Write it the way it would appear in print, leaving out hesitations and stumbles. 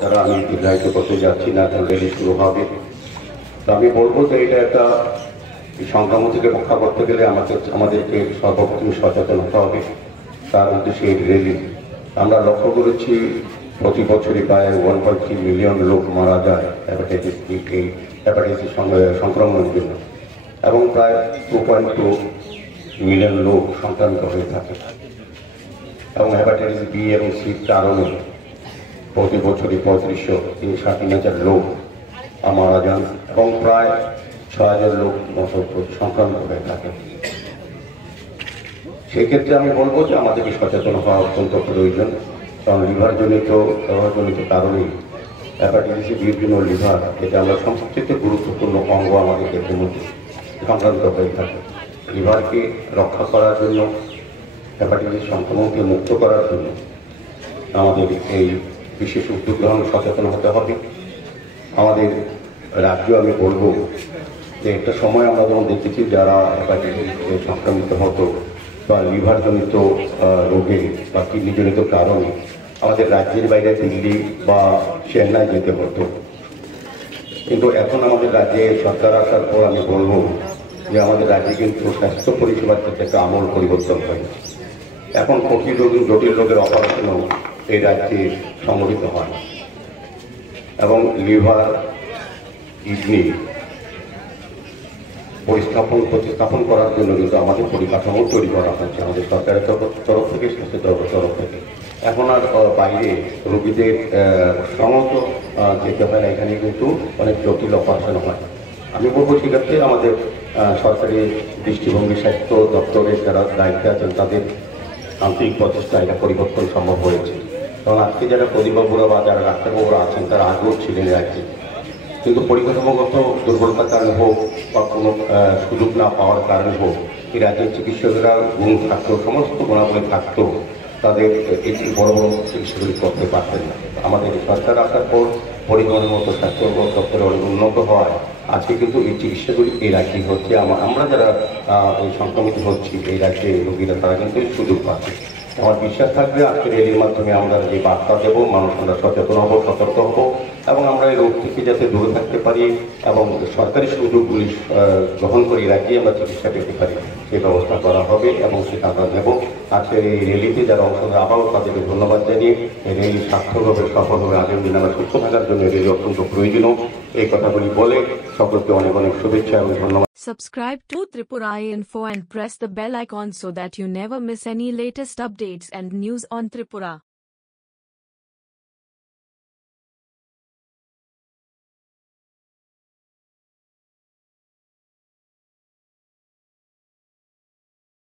তারা আমি দীর্ঘায়িত করতে যাচ্ছি না, এখন রেলি শুরু হবে। তো আমি বলবো যে এটা একটা সংক্রমণ থেকে রক্ষা করতে গেলে আমাদেরকে সর্বপ্রথম সচেতন হতে হবে। তার উদ্দেশ্যে এই রেলি আমরা লক্ষ্য করেছি প্রতি বছরই প্রায় 1.3 মিলিয়ন লোক মারা যায় হ্যাপাটাইটিস সংক্রমণের জন্য, এবং প্রায় 2.2 মিলিয়ন লোক সংক্রামিত হয়ে থাকে। এবং হ্যাপাটাইটিস বি এবং সির কারণে প্রতি বছরই 35,000 লোক মারা যান এবং প্রায় 6,000 লোক সংক্রামিত হয়ে থাকে। সেই ক্ষেত্রে আমি বলবো যে আমাদেরকে সচেতন হওয়া অত্যন্ত প্রয়োজন, কারণ লিভারজনিত কারণেই হ্যাপাটাইটিস বির জন্য লিভার, এটা আমরা সবচেয়ে গুরুত্বপূর্ণ অঙ্গ আমাদের দেহের মধ্যে সংক্রামিত হয়ে থাকে। লিভারকে রক্ষা করার জন্য, হ্যাপাটাইটিস সংক্রমণকে মুক্ত করার জন্য আমাদের এই বিশেষ উদ্যোগ গ্রহণ সচেতন হতে হবে। আমাদের রাজ্য আমি বলবো যে একটা সময় আমরা যেমন দেখেছি যারা হ্যাপাটাইটিসে সংক্রমিত হতো বা লিভারজনিত রোগে বা কিডনিজনিত কারণে আমাদের রাজ্যের বাইরে দিল্লি বা চেন্নাই যেতে হতো, কিন্তু এখন আমাদের রাজ্যে সরকার আসার পর আমি বলবো যে আমাদের রাজ্যে কিন্তু স্বাস্থ্য পরিষেবার ক্ষেত্রে একটা আমূল পরিবর্তন হয়েছে। এখন জটিল রোগের অপারেশনও এই রাজ্যে সংগঠিত হয় এবং লিভার, কিডনি প্রতিস্থাপন করার জন্য কিন্তু আমাদের পরিকাঠামো তৈরি করা হয়েছে আমাদের সরকারের তরফ থেকে, স্বাস্থ্য তরফ থেকে। এখন আর বাইরে রোগীদের সমস্ত যেতে হয় না, এখানে কিন্তু অনেক জটিল অপারেশন হয়। আমি বলবো সেক্ষেত্রে আমাদের সরকারি দৃষ্টিভঙ্গি, স্বাস্থ্য দপ্তরের যারা দায়িত্বে আছেন তাদের আন্তরিক প্রচেষ্টা এটা পরিবর্তন সম্ভব হয়েছে। কারণ আজকে যারা প্রদীপবাবুরা বা যারা ডাক্তারবাবুরা আছেন তারা আগেও ছিলেন রাজ্যে, কিন্তু পরিকাঠামোগত দুর্বলতার কারণে হোক বা কোনো সুযোগ না পাওয়ার কারণে হোক এই রাজ্যের চিকিৎসকেরা গুণ থাকতো, সমস্ত গুণাবলী থাকতো, তাদের এই বড় বড় চিকিৎসাগুলি করতে পারতেন না। আমাদের সরকার আসার পর পরিমাণের মতো স্বাস্থ্য দপ্তরে অনেক উন্নত হওয়ায় আজকে কিন্তু এই চিকিৎসাগুলি এই রাজ্যে হচ্ছে। আমরা যারা এই সংক্রমিত হচ্ছি এই রাজ্যে রোগীরা, তারা কিন্তু এই সুযোগ পাচ্ছে। আমার বিশ্বাস থাকবে আজকের রেলির মাধ্যমে আমরা যে বার্তা দেবো, মানুষ আমরা সচেতন হবো, সতর্ক হবো এবং আমরা এই রোগ থেকে যাতে দূরে থাকতে পারি এবং সরকারি সুযোগগুলি গ্রহণ করে রাজ্যে আমরা চিকিৎসা পেতে পারি সেই ব্যবস্থা করা হবে এবং সেটা আমরা নেব। আজকের এই রেলিতে যারা অংশগ্রহণ, আবারও তাদেরকে ধন্যবাদ জানিয়ে এই রেলি সার্থকভাবে সফল হবে আগামী দিনে আমরা সুস্থ থাকার জন্য রেলি অত্যন্ত প্রয়োজনীয়। এই কথাগুলি বলে সকলকে অনেক অনেক শুভেচ্ছা এবং ধন্যবাদ। Subscribe to Tripura Info and press the bell icon so that you never miss any latest updates and news on Tripura.